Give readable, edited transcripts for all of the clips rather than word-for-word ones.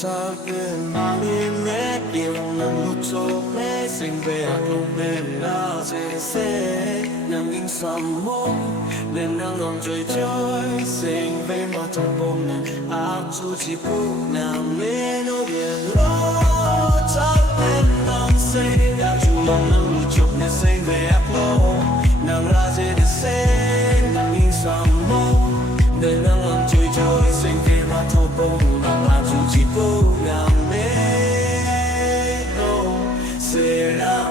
Talking money making nang luto me sing ve akong me na se nang in some more nên nang lòng chơi chơi sing ve mà trong bông nang áp chu chỉ phụ nang me no bien lo chắc nên nang say đã chu lòng nang lu chụp nên sing ve áp lo nang ra se nang in some more nên nang lòng chơi chơi sing ve mà trong bông nang áp chu chỉ phụ nang me no será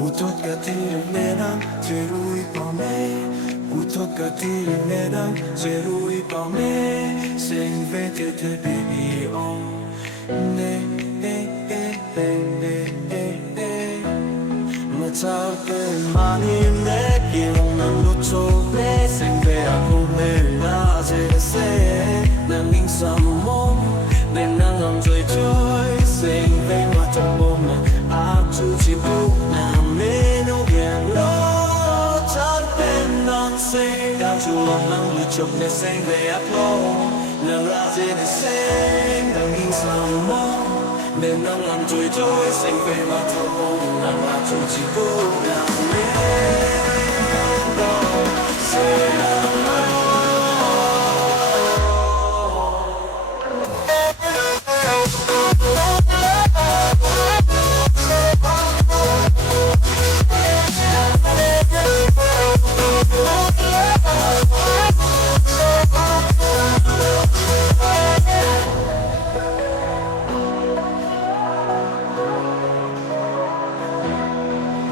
Utot katiri nenang jerui pame Utot katiri nenang jerui pame Sing vete te baby on Ne Matao ke mani me Kiong nang luto me Sing ve ako me na se Nang ing samo Nên nang lòng chơi chơi Sing ve mà trong bông nang áp chu chỉ bu nang me no bien lo Chắc bên nang say Đang chu lòng nang lu chụp ne sing ve áp lo Nang ra se Nang ing samo Nên nang lòng chơi chơi Sing ve mà trong bông nang áp chu chỉ bu nang me no say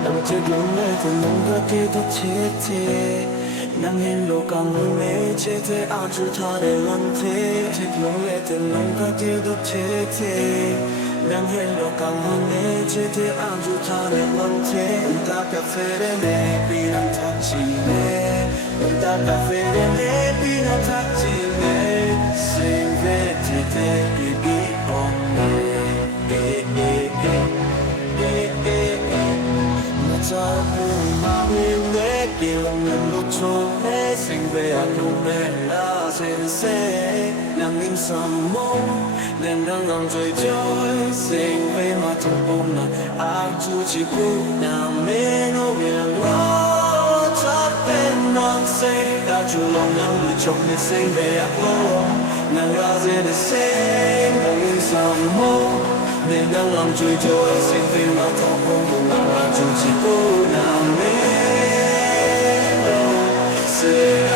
Nang chết lung mê từ nung ra kia ta chết thế Nang hin lo càng lung mê chết thế áo chú tha để lăng thế Chết lung mê từ nung ra kia ta chết thế Nang hin lo càng lung mê chết thế áo chú tha để lăng thế Ta cà phê để nè vì nang thác chỉ nè Ta cà phê để nè vì nang thác chỉ nè Sing về thế thế baby on me Talking money making nang luto me Sing ve ako me na se nang in samo Nên nang lòng chơi chơi Sing ve mà trong bông nang áp chu chỉ phụ nang me no bien lo Chắc bên nang say đã chu lòng nang lu chụp ne sing ve ako nang ra se nang in samo Nên nang lòng chơi chơi Sing ve mà trong bông nang áp chu chỉ phụ nang me no say